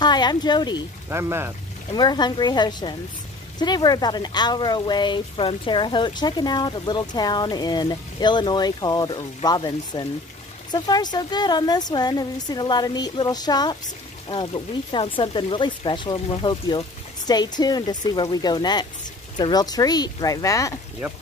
Hi, I'm Jody. I'm Matt. And we're Hungry Hoshians. Today we're about an hour away from Terre Haute, checking out a little town in Illinois called Robinson. So far so good on this one, and we've seen a lot of neat little shops, but we found something really special, and we'll hope you'll stay tuned to see where we go next. It's a real treat, right, Matt? Yep.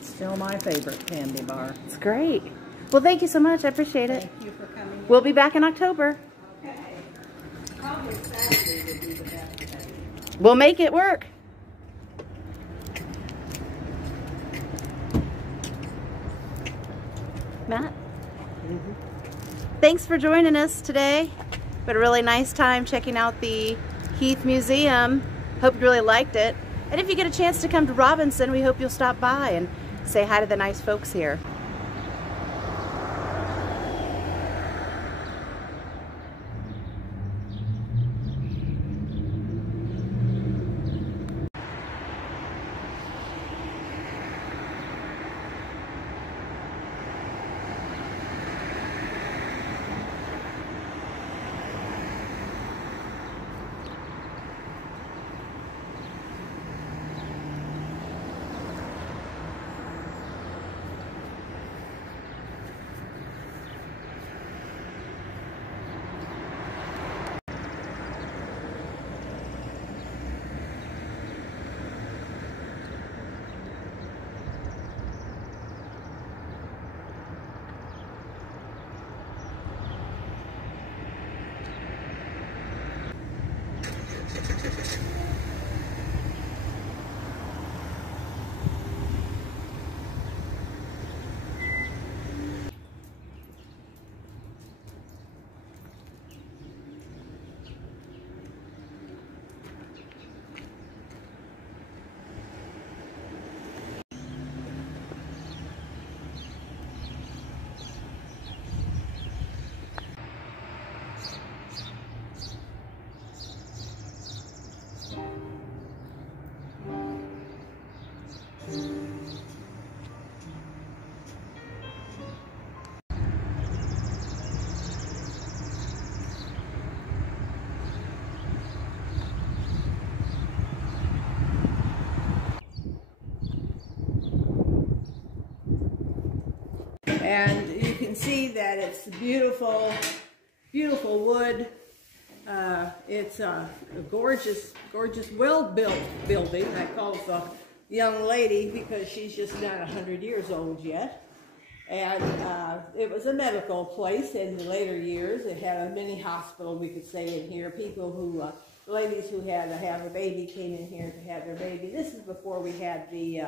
Still my favorite candy bar. It's great. Well, thank you so much. I appreciate it. Thank you for coming. We'll be back in October. Okay. Probably Saturday would be the best day. We'll make it work. Matt? Thanks for joining us today. We had a really nice time checking out the Heath Museum. Hope you really liked it. And if you get a chance to come to Robinson, we hope you'll stop by and say hi to the nice folks here. And you can see that it's beautiful, beautiful wood. It's a gorgeous, gorgeous, well-built building. I call it the young lady because she's just not 100 years old yet. And it was a medical place in the later years. It had a mini hospital, we could say, in here. People who, ladies who had to have a baby came in here to have their baby. This is before we had the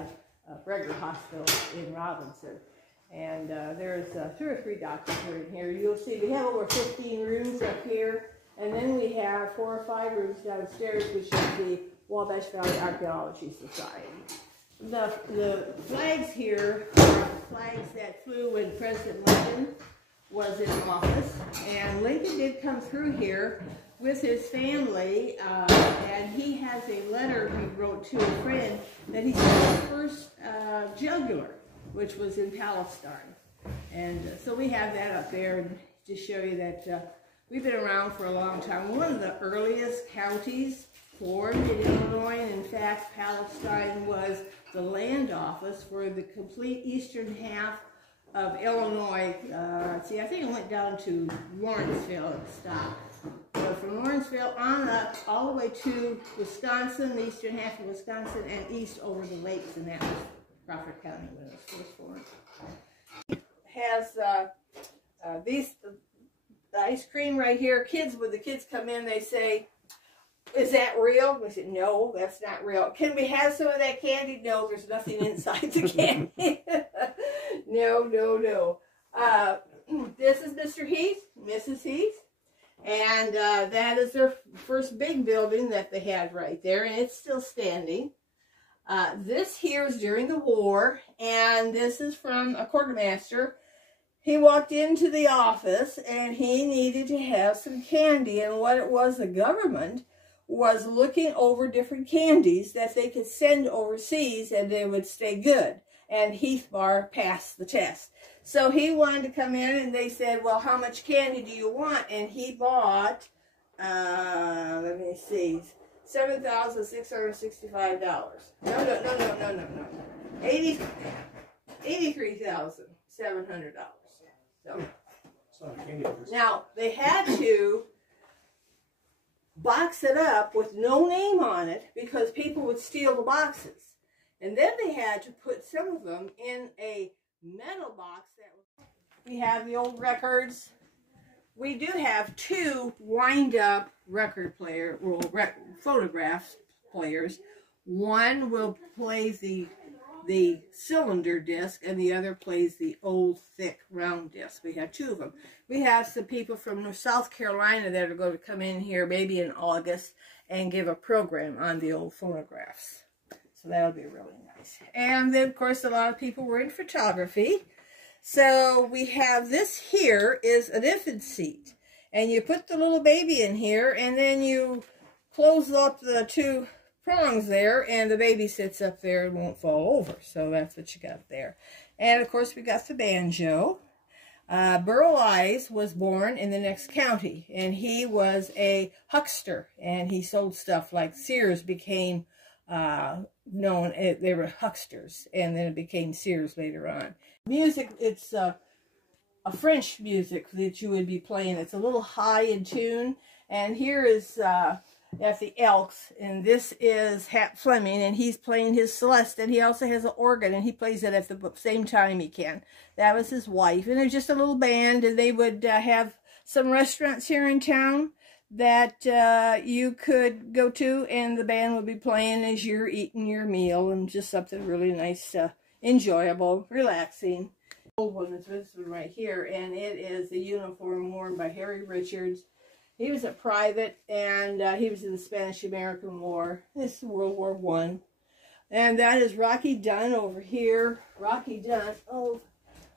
regular hospital in Robinson. And there's 2 or 3 doctors who are in here. You'll see we have over 15 rooms up here. And then we have 4 or 5 rooms downstairs, which is the Wabash Valley Archaeology Society. The flags here are the flags that flew when President Lincoln was in office. And Lincoln did come through here with his family, and he has a letter he wrote to a friend that he saw the first jugular, which was in Palestine. And so we have that up there and to show you that we've been around for a long time. One of the earliest counties formed in Illinois, and in fact, Palestine was the land office for the complete eastern half of Illinois. See, I think it went down to Lawrenceville and stopped. So from Lawrenceville on up, all the way to Wisconsin, the eastern half of Wisconsin, and east over the lakes, and that was Crawford County when it was first formed. It has the ice cream right here. Kids, when the kids come in, they say, "Is that real?" We said, "No, that's not real." "Can we have some of that candy?" "No, there's nothing inside the candy." No, no, no. This is Mr. Heath, Mrs. Heath, and that is their first big building that they had right there, and it's still standing. This here is during the war, and this is from a quartermaster. He walked into the office, and he needed to have some candy, and what it was, the government was looking over different candies that they could send overseas and they would stay good. And Heath Bar passed the test. So he wanted to come in and they said, "Well, how much candy do you want?" And he bought, let me see, $7,665. No. $83,700. So now they had to box it up with no name on it because people would steal the boxes. And then they had to put some of them in a metal box. We have the old records. We do have 2 wind-up record player, phonograph players. One will play the cylinder disc, and the other plays the old, thick, round disc. We have 2 of them. We have some people from South Carolina that are going to come in here maybe in August and give a program on the old phonographs. So that'll be really nice. And then, of course, a lot of people were in photography. So we have this here is an infant seat. And you put the little baby in here, and then you close up the 2 prongs there, and the baby sits up there and won't fall over. So that's what you got there. And, of course, we got the banjo. Burl Ives was born in the next county, and he was a huckster, and he sold stuff like Sears became known. They were hucksters, and then it became Sears later on. Music, it's a French music that you would be playing. It's a little high in tune, and here is at the Elks, and this is Hap Fleming, and he's playing his Celeste, and he also has an organ, and he plays it at the same time he can. That was his wife, and it's just a little band, and they would have some restaurants here in town that you could go to, and the band would be playing as you're eating your meal, and just something really nice, enjoyable, relaxing. The old one is this one right here, and it is the uniform worn by Harry Richards. He was a private, and he was in the Spanish-American War. This is World War I. And that is Rocky Dunn over here. Rocky Dunn, oh,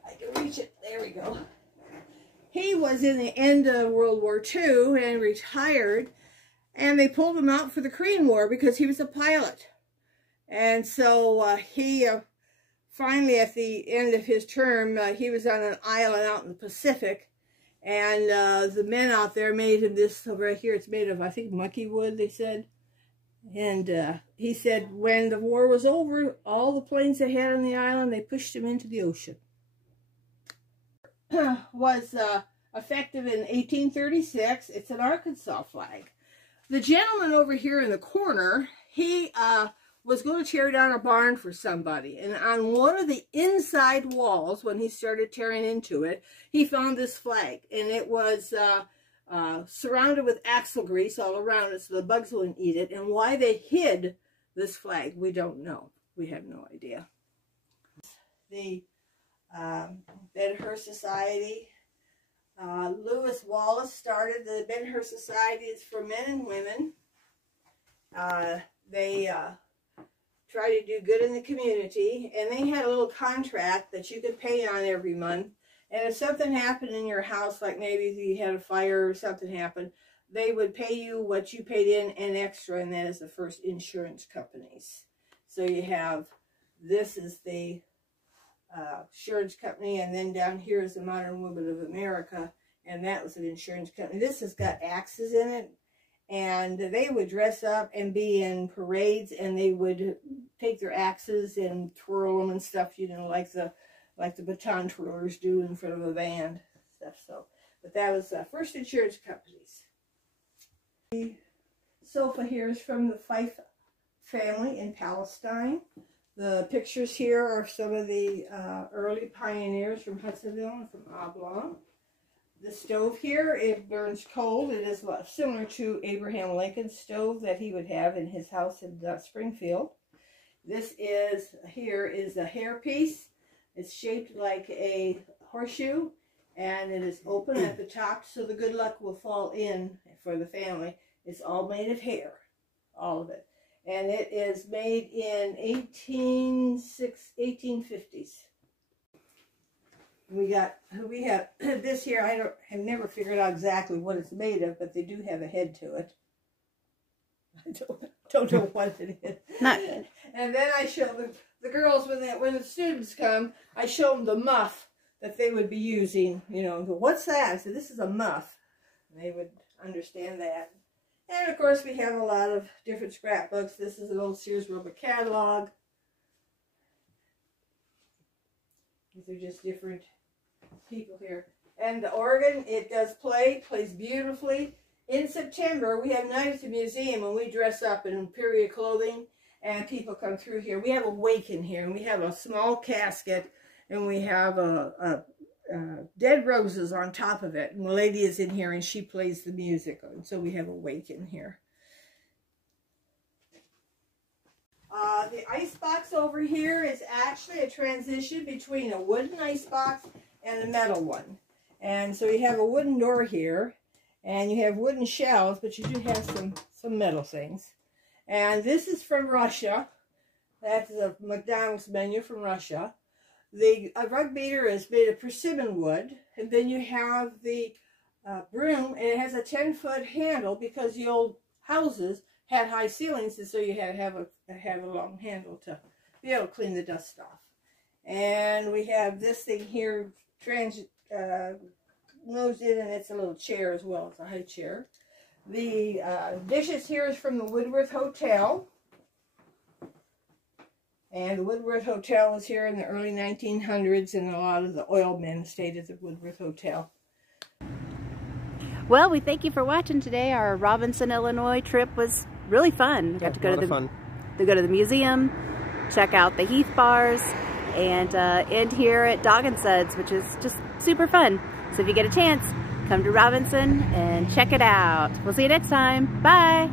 I can reach it. There we go. He was in the end of World War II and retired, and they pulled him out for the Korean War because he was a pilot. And so he finally, at the end of his term, he was on an island out in the Pacific, and the men out there made him this right here. It's made of, I think, monkey wood, they said. And he said when the war was over, all the planes they had on the island, they pushed him into the ocean. was effective in 1836. It's an Arkansas flag. The gentleman over here in the corner, he was going to tear down a barn for somebody. And on one of the inside walls, when he started tearing into it, he found this flag. And it was surrounded with axle grease all around it so the bugs wouldn't eat it. And why they hid this flag, we don't know. We have no idea. The Ben-Hur Society. Lewis Wallace started the Ben-Hur Society. It's for men and women. They try to do good in the community, and they had a little contract that you could pay on every month. And if something happened in your house, like maybe if you had a fire or something happened, they would pay you what you paid in and extra, and that is the first insurance companies. So you have, this is the insurance company, and then down here is the Modern Woman of America, and that was an insurance company. This has got axes in it, and they would dress up and be in parades, and they would take their axes and twirl them and stuff, you know, like the baton twirlers do in front of a band stuff. So, but that was first insurance companies. The sofa here is from the Fife family in Palestine. The pictures here are some of the early pioneers from Hudsonville and from Oblong. The stove here, it burns cold. It is similar to Abraham Lincoln's stove that he would have in his house in Springfield. This is, here is a hairpiece. It's shaped like a horseshoe, and it is open at the top so the good luck will fall in for the family. It's all made of hair, all of it. And it is made in 1850s. We have this here. I have never figured out exactly what it's made of, but they do have a head to it. I don't know what it is. Not good. And then I show the girls when the students come, I show them the muff that they would be using. You know, go, what's that? I said, this is a muff. And they would understand that. And of course, we have a lot of different scrapbooks. This is an old Sears Roebuck catalog. These are just different people here. And the organ, it does plays beautifully. In September, we have night at the museum and we dress up in period clothing and people come through here. We have a wake in here, and we have a small casket, and we have dead roses on top of it. And the lady is in here and she plays the music. And so we have a wake in here. The ice box over here is actually a transition between a wooden ice box and a metal one. And so you have a wooden door here, and you have wooden shelves, but you do have some metal things. And this is from Russia. That's a McDonald's menu from Russia. The rug beater is made of persimmon wood, and then you have the broom, and it has a 10-foot handle because the old houses had high ceilings, and so you had to have a long handle to be able to clean the dust off. And we have this thing here, nosed in, and it's a little chair as well. It's a high chair. The dishes here is from the Woodworth Hotel. And the Woodward Hotel was here in the early 1900s, and a lot of the oil men stayed at the Woodworth Hotel. Well, we thank you for watching today. Our Robinson, Illinois trip was really fun. We got to go to the museum, check out the Heath bars, and end here at Dog and Suds, which is just super fun. So if you get a chance, come to Robinson and check it out. We'll see you next time. Bye.